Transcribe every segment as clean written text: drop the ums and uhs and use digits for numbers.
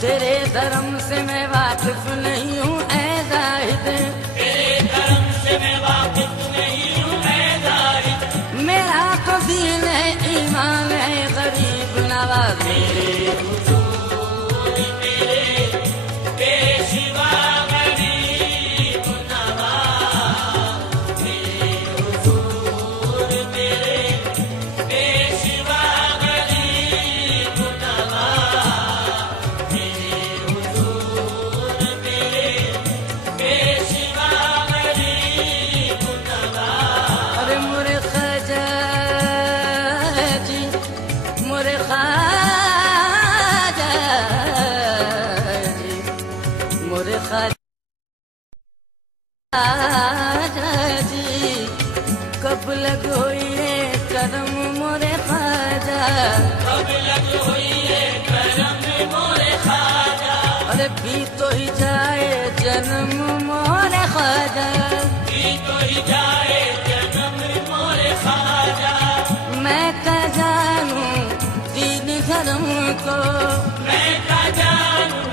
तेरे धर्म से मैं वाकिफ नहीं हूँ ऐ जाहिद, तेरे धर्म से मैं वाकिफ नहीं हूँ ऐ जाहिद। मेरा तो दीन है ईमान है गरीब नवाज, मेरे हुजूर मेरे पेशवा गरीब नवाज, मेरे हुजूर मेरे पेशवा गरीब नवाज, मेरे हुजूर मेरे पेशवा गरीब नवाज। अरे मोरे ख्वाजा जी, मोरे ख्वाजा जी, मोरे ख्वाजा जी, कब लग हुई है करम मोरे ख्वाजा, कब लग हुई है करम मोरे ख्वाजा। अरे भी तो ही जाए जन्म मोरे ख्वाजा, भी तो ही जाए जन्म मोरे ख्वाजा। मैं का जानूं दीन धर्म को, मैं का जानूं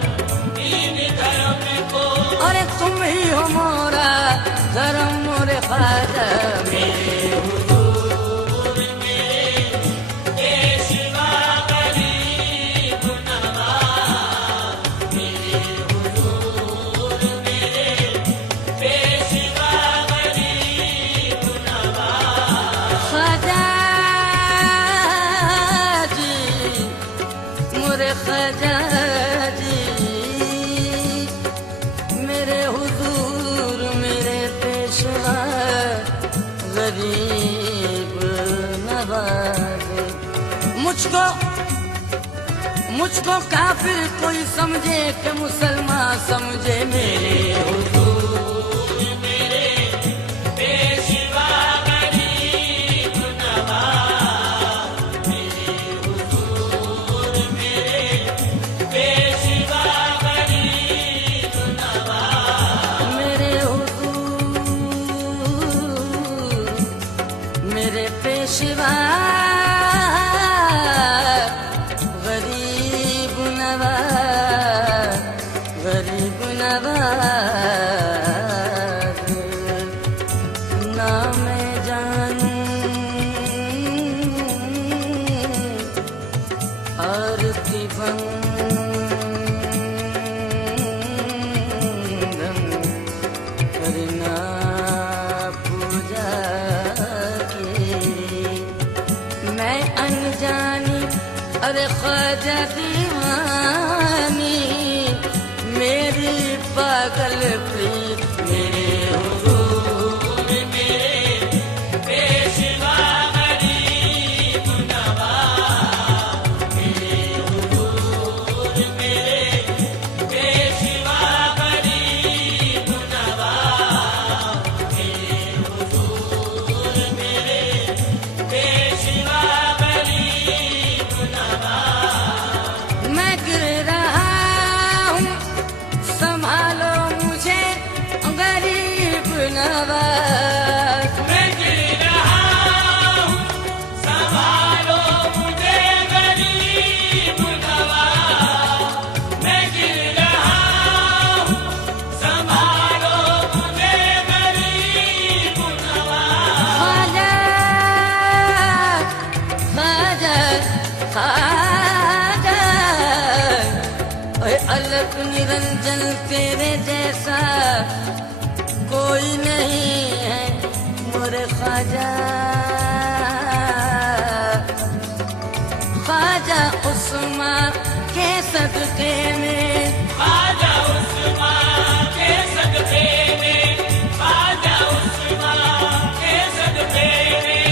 दीन धर्म को। अरे तुम ही हो मोरा धर्म मोरे ख्वाजा, मेरे हुजूर मेरे पेशवा गरीब नवाज, मेरे हुजूर मेरे पेशवा गरीब नवाज। ख्वाजा जी, मोरे ख्वाजा जी, मेरे हुजूर मेरे पेशवा गरीब नवाज। मुझको काफिर कोई समझे कि मुसलमान समझे, मेरे हुजूर मेरे पेशवा गरीब नवाज, मेरे हुजूर मेरे पेशवा गरीब नवाज। मेरे हुजूर मेरे पेशवा गरीब नवाज, गरीब नवाज। ना मैं जानूं आरती बंदन करना पूजा की, मैं अनजानी अरे ख्वाजा दीवानी, मेरी पागल प्रीत मेरे हुजूर मेरे पेशवा गरीब नवाज, मेरे हुजूर मेरे पेशवा गरीब नवाज, मेरे हुजूर मेरे पेशवा गरीब नवाज। मैं गिर रहा हूँ संभालो मुझे गरीब नवाज, मैं गिर रहा हूँ संभालो मुझे गरीब नवाज, मैं गिर रहा हूँ संभालो मुझे गरीब नवाज। ख्वाजा ख्वाजा ओए अलग निरंजन तेरे जैसा कोई नहीं है मोरे ख्वाजा, ख्वाजा उस्मान के सदके में, ख्वाजा उस्मान के सदके में, ख्वाजा उस्मान के सदके में,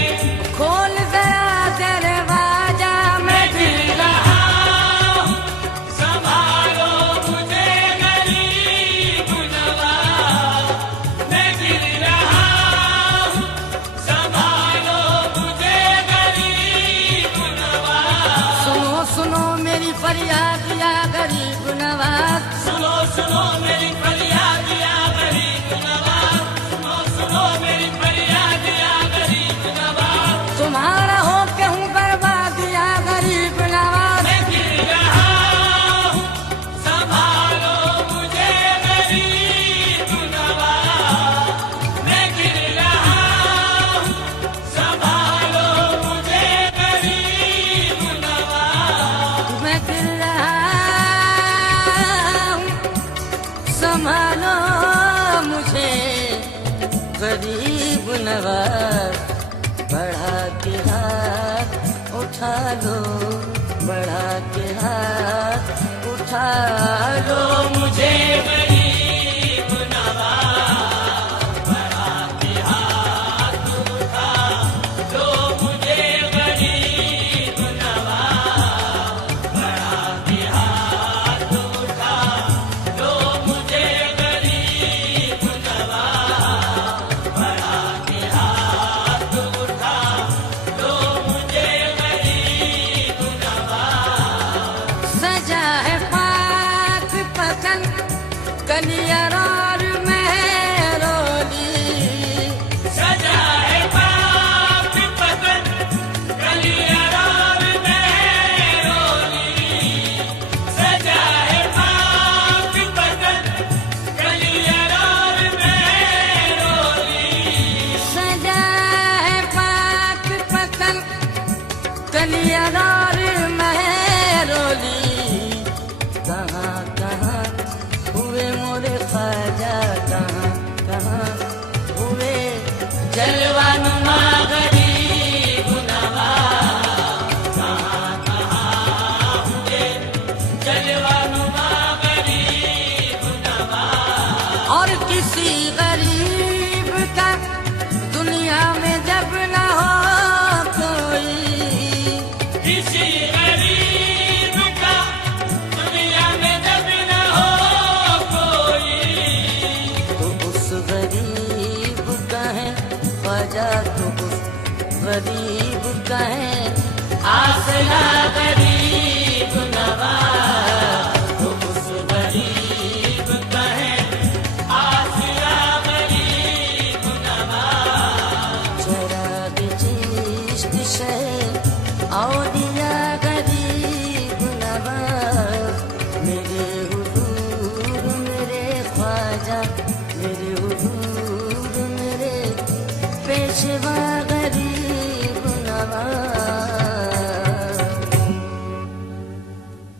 खोल गया दरवाजा मैं गिर रहा हूँ संभालो मुझे गरीब नवाज, मैं गिर रहा हूँ संभालो मुझे गरीब नवाज। सुनो सुनो मेरी फरियाद या गरीब नवाज, सुनो सुनो मेरी फरियाद या गरीब नवाज, सुनो सुनो मेरी फरियाद या गरीब नवाज। तुम्हारा हो के हूँ बर्बाद या गरीब नवाज, मैं गिर रहा गिर रहा हूँ, संभालो मुझे गरीब नवाज। बढ़ा के हाथ उठा लो, बढ़ा के हाथ उठा लो मुझे गरीब नवाज बढ़ा के हाथ उठा लो मुझे गरीब नवाज बढ़ा के हाथ उठा लो मुझे गरीब नवाज बढ़ा के हाथ उठा लो मुझे गरीब नवाज। सजा है पाक पतन कलियर और मेहरोली, सजा है पाक पतन कलियर और मेहरोली, सजा है पाक पतन कलियर और मेहरोली, सजा है पाक पतन कलियर और मेहरोली। कहाँ कहाँ हुए मोरे ख्वाजा, कहाँ कहाँ हुए जलवानुमा गरीब नवाज। कहाँ कहाँ हुए जलवानुमा गरीब नवाज। और किसी गरीब का दुनिया में जब न हो कोई, किसी गरीब का दुनिया में जब न हो कोई, तो उस गरीब का है ख्वाजा, तो उस गरीब का है आसरा गरीब नवाज। तो उस गरीब का है आसरा गरीब नवाज। चराग चिश्त शह औलिया गरीब नवाज। मेरे हुजूर मेरे ख्वाजा, मेरे हुजूर मेरे पेशवा